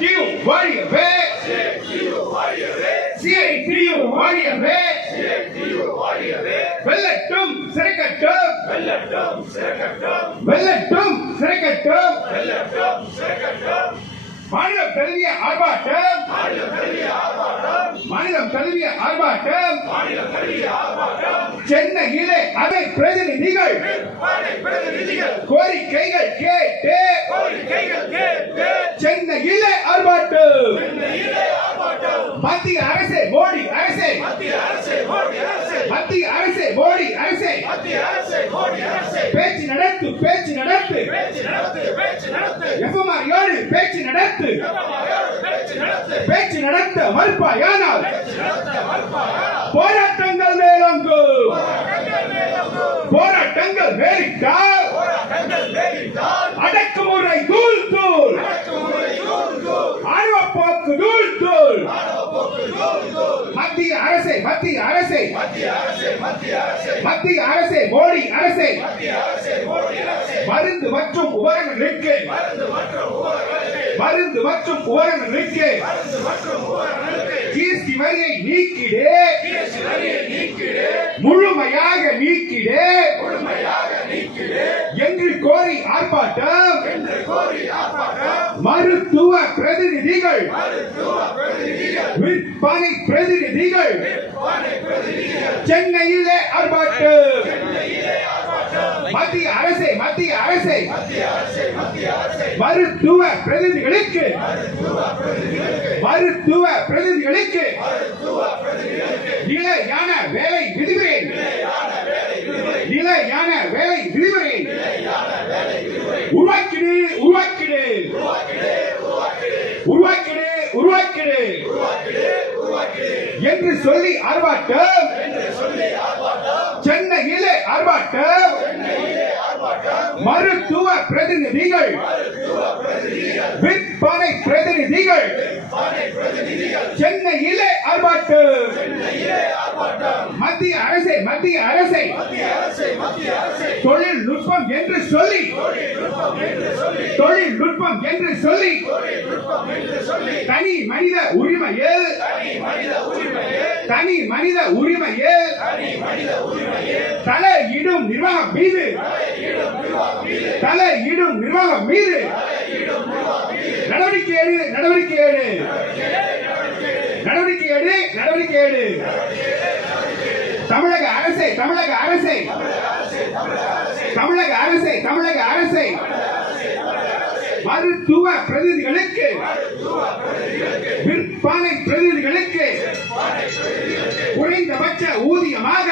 Due வாரியவே CITU வாரியவே வெல்லட்டும் சிறைக்கட்டும். வெல்லட்டும் சிறைக்கட்டும். மாநிலம் தழுவிய ஆர்ப்பாட்டம். மாநிலம் தழுவிய ஆர்ப்பாட்டம். சென்னையிலே அதை பிரதிநிதிகள். கோரிக்கைகள் கேட்டு. சென்னையிலே ஆர்ப்பாட்டம் மத்திய அரசே மோடி அரசே மத்திய அரசே மோடி அரசே. பேச்சு நடத்து பேச்சு நடத்து. எஃப்எம்ஆர் ஏழு பேச்சு நடத்து. பேச்சு நடத்த. மறுப்பாயானால் போராட்டங்கள் மேலோங்கு போராட்டங்கள் மேலிட்டால் மத்திய அரசே மத்திய அரசே. மத்திய அரசே மோடி அரசே. மருந்து மற்றும் உபகரணங்களுக்கு மருந்து மற்றும் உபகரணங்களுக்கு ஜிஎஸ்டி வரியை நீக்கிடே. முழுமையாக நீக்கிடே. என்று கோரி ஆர்ப்பாட்டம். மருத்துவ பிரதிநிதிகள். விற்பனை பிரதிநிதிகள். சென்னையிலே ஆர்ப்பாட்டு. மத்திய அரசை மத்திய அரசை. மருத்துவ பிரதிநிதிகளுக்கு. மருத்துவ பிரதிநிதிகளுக்கு. நிலையான வேலை விதிமுறை. நிலையான வேலை விதிமுறை. உருவாக்கிடு உருவாக்கிடு. உருவாக்கிடு உருவாக்கிடு. என்று சொல்லி ஆர்ப்பாட்டம். சென்னையிலே ஆர்ப்பாட்டம். மருத்துவ பிரதிநிதிகள். விற்பனை பிரதிநிதிகள் சென்னையிலே ஆர்ப்பாட்டம் மத்திய அரசே மத்திய அரசை. தொழில்நுட்பம் என்று சொல்லி. தொழில்நுட்பம் என்று சொல்லி. தனி மனித உரிமையில் தனி மனித உரிமையில் தலையிடும் நிர்வாகம் மீது. தலையிடும் நிர்வாகம் மீது. நடவடிக்கை எடு. நடவடிக்கை எடு நடவடிக்கை எடு. நடவடிக்கை எடு. தமிழக அரசே தமிழக அரசே. தமிழக அரசே தமிழக அரசே. மருத்துவ பிரதிநிதிகளுக்கு. விற்பனை பிரதிநிதிகளுக்கு. குறைந்தபட்ச ஊதியமாக